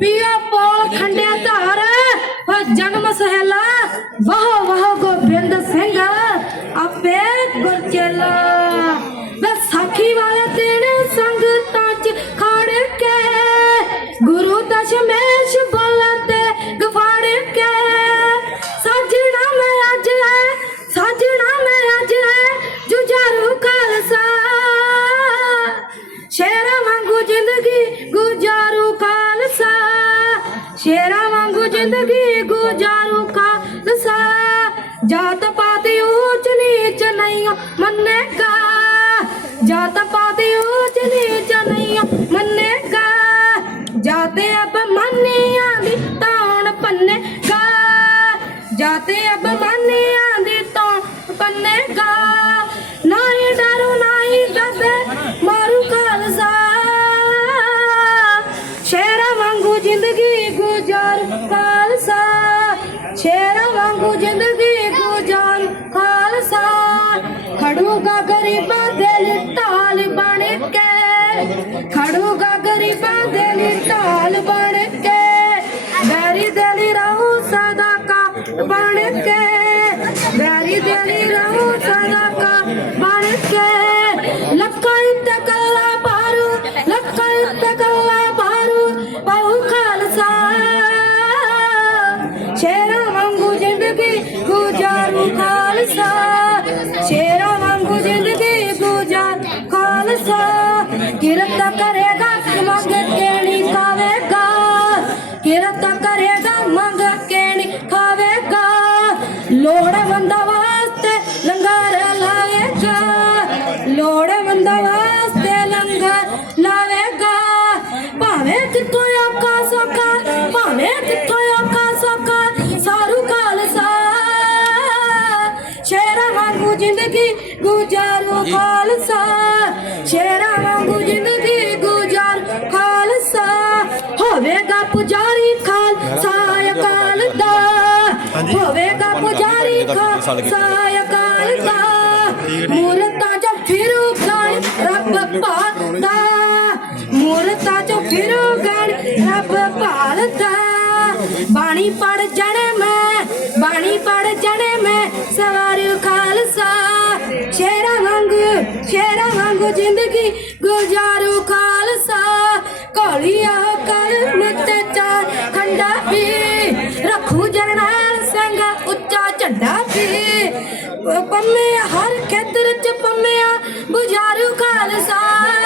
ਪੀਆ ਪੋਲ ਖੰਡਿਆ ਧਾਰ ਹੋ ਜਨਮ ਸਹਿਲਾ ਵਾਹ ਵਾਹ ਗੋਬਿੰਦ ਸਿੰਘ ਆਪੇ ਸ਼ੇਰਾਂ ਵਾਂਗੂ ਜ਼ਿੰਦਗੀ ਗੁਜ਼ਾਰੂ ਖਾਲਸਾ ਜਾਤ ਪਾਤ ਉੱਚ ਨੀਚ ਨਹੀਂ ਮੰਨੇਗਾ। ਜਾਤ ਪਾਤ ਉੱਚ ਨੀਚ ਨਹੀਂ ਮੰਨੇਗਾ। ਜਾਤੇ ਅਬ ਮੰਨਿਆਂ ਦੀ ਤਾਣ ਪੰਨੇਗਾ। ਜਾਤੇ ਅਬ ਮੰਨਿਆਂ ਖਾਲਸਾ ਸ਼ੇਰਾਂ ਵਾਂਗੂ ਜ਼ਿੰਦਗੀ ਗੁਜ਼ਾਰ ਖਾਲਸਾ ਖੜੂਗਾ ਗਰੀਬਾਂ ਦੇ ਲਈ ਢਾਲ ਬਣ ਕੇ ਖੜੂਗਾ ਗਰੀਬਾਂ ਦੇ ਲਈ ਢਾਲ ਬਣ ਕੇ ਵੈਰੀ ਦੇ ਲਈ ਰਹੂ ਸਦਾ ਕਾ ਬਣ ਕੇ ਵੈਰੀ ਦੇ ਲਈ ਰਹੂ ਕਿਰਤ ਕਰੇਗਾ, ਮੰਗ ਕੇਣੀ ਖਾਵੇਗਾ। ਕਿਰਤ ਕਰੇਗਾ, ਮੰਗ ਕੇਣੀ ਖਾਵੇਗਾ। ਲੋੜ ਬੰਦਾ ਵਾਸਤੇ ਲੰਗਰ ਲਾਵੇਗਾ। ਲੋੜ ਬੰਦਾ ਵਾਸਤੇ ਲੰਗਰ ਲਾਵੇਗਾ। ਭਾਵੇਂ ਕਿੱਥੋਂ ਆਕਾ ਸੋਕਾ ਭਾਵੇਂ ਕਿੱਥੋਂ ਆਕਾ ਸੋਕਾ ਸਾਰੂ ਖਾਲਸਾ। ਸ਼ੇਰਾਂ ਵਾਂਗੂ ਜ਼ਿੰਦਗੀ ਗੁਜ਼ਾਰੂ ਖਾਲਸਾ। ਸ਼ੇਰਾਂ ਹੋਵੇਗਾ ਪੁਜਾਰੀ ਖਾਲਸਾ ਅਕਾਲ ਦਾ ਹੋਵੇਗਾ ਪੁਜਾਰੀ ਖਾਲਸਾ ਅਕਾਲ ਦਾ। ਮੂਰਤਾਂ ਚ ਫਿਰੂ ਗਾਣ ਰੱਬ ਭਾਲਦਾ ਮੂਰਤਾਂ ਚ ਫਿਰੂ ਗਾਣ ਰੱਬ ਭਾਲਦਾ ਬਾਣੀ ਪੜ ਜਣੇ ਮੈਂ ਬਾਣੀ ਪੜ ਜਣੇ ਮੈਂ ਸਵਾਰਿਓ ਖਾਲਸਾ। ਸ਼ੇਰਾਂ ਵਾਂਗੂ ਸ਼ੇਰਾਂ ਵਾਂਗੂ ਜ਼ਿੰਦਗੀ ਗੁਜ਼ਾਰੂ ਖਾਲਸਾ ਪੰਮਿਆ ਗੁਜ਼ਾਰੂ